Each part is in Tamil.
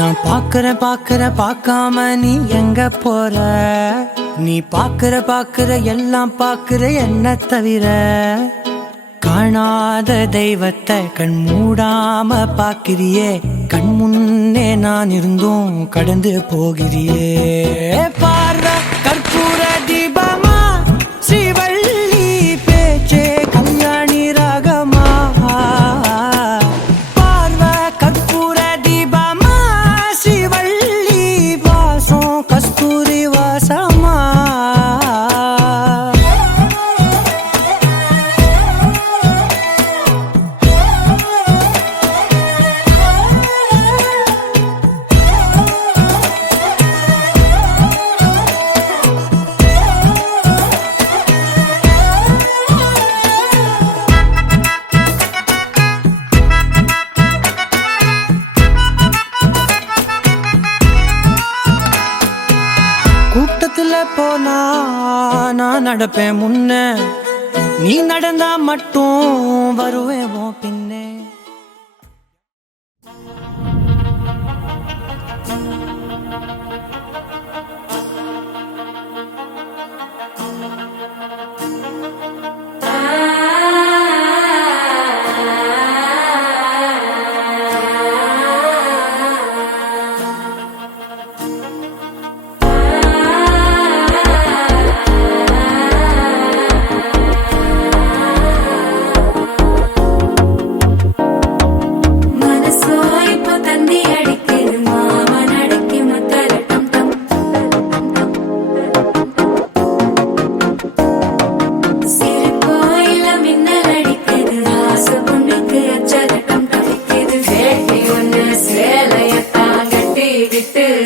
நான் பார்க்காம நீ எங்க போற? நீ பார்க்கிற எல்லாம் பார்க்கிற என்ன தவிர. காணாத தெய்வத்தை கண் மூடாம பார்க்கிறியே, கண் முன்னே நான் இருந்தும் கடந்து போகிறியே. பார்வை கற்பூர தீபமா, ஸ்ரீவள்ளி பேச்சே கல்யாணி ராகமா. பார்வை கற்பூர தீபமா, ஸ்ரீவள்ளி வாசம் கஸ்தூரி வாசமா. கூட்டத்துல போனா நான் நடப்பேன் முன்ன, நீ நடந்தா மட்டும் வருவேன் பின்னே.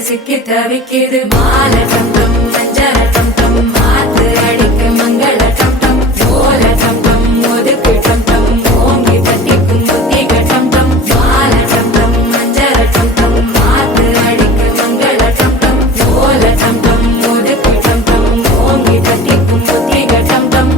சிக்கி தவிக்கிது மாலை டம் டம் மஞ்சள டம் டம், மாத்து அடிக்க மங்கள டம் டம், ஓல டம் டம் ஒதுக்கு டம் டம், ஓங்கி தட்டிக்கும் புத்திக டம் டம். மாலை டம் டம் மஞ்சள டம் டம், மாத்து அடிக்க மங்கள டம் டம், ஓல டம் டம் ஒதுக்கு டம் டம், ஓங்கி தட்டிக்கும் புத்திக டம் டம்.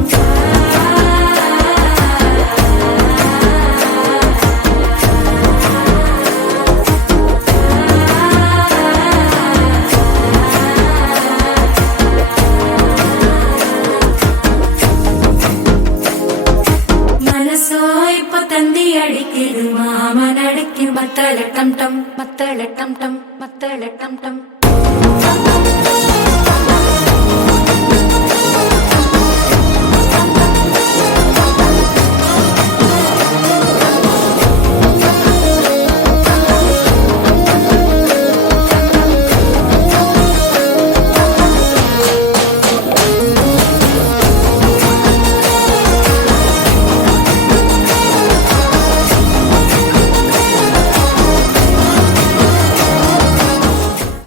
தந்தி அடிக்குது மாமன் அடிக்கு மத்தள டம் டம், மத்தள டம் டம், மத்தள டம் டம்.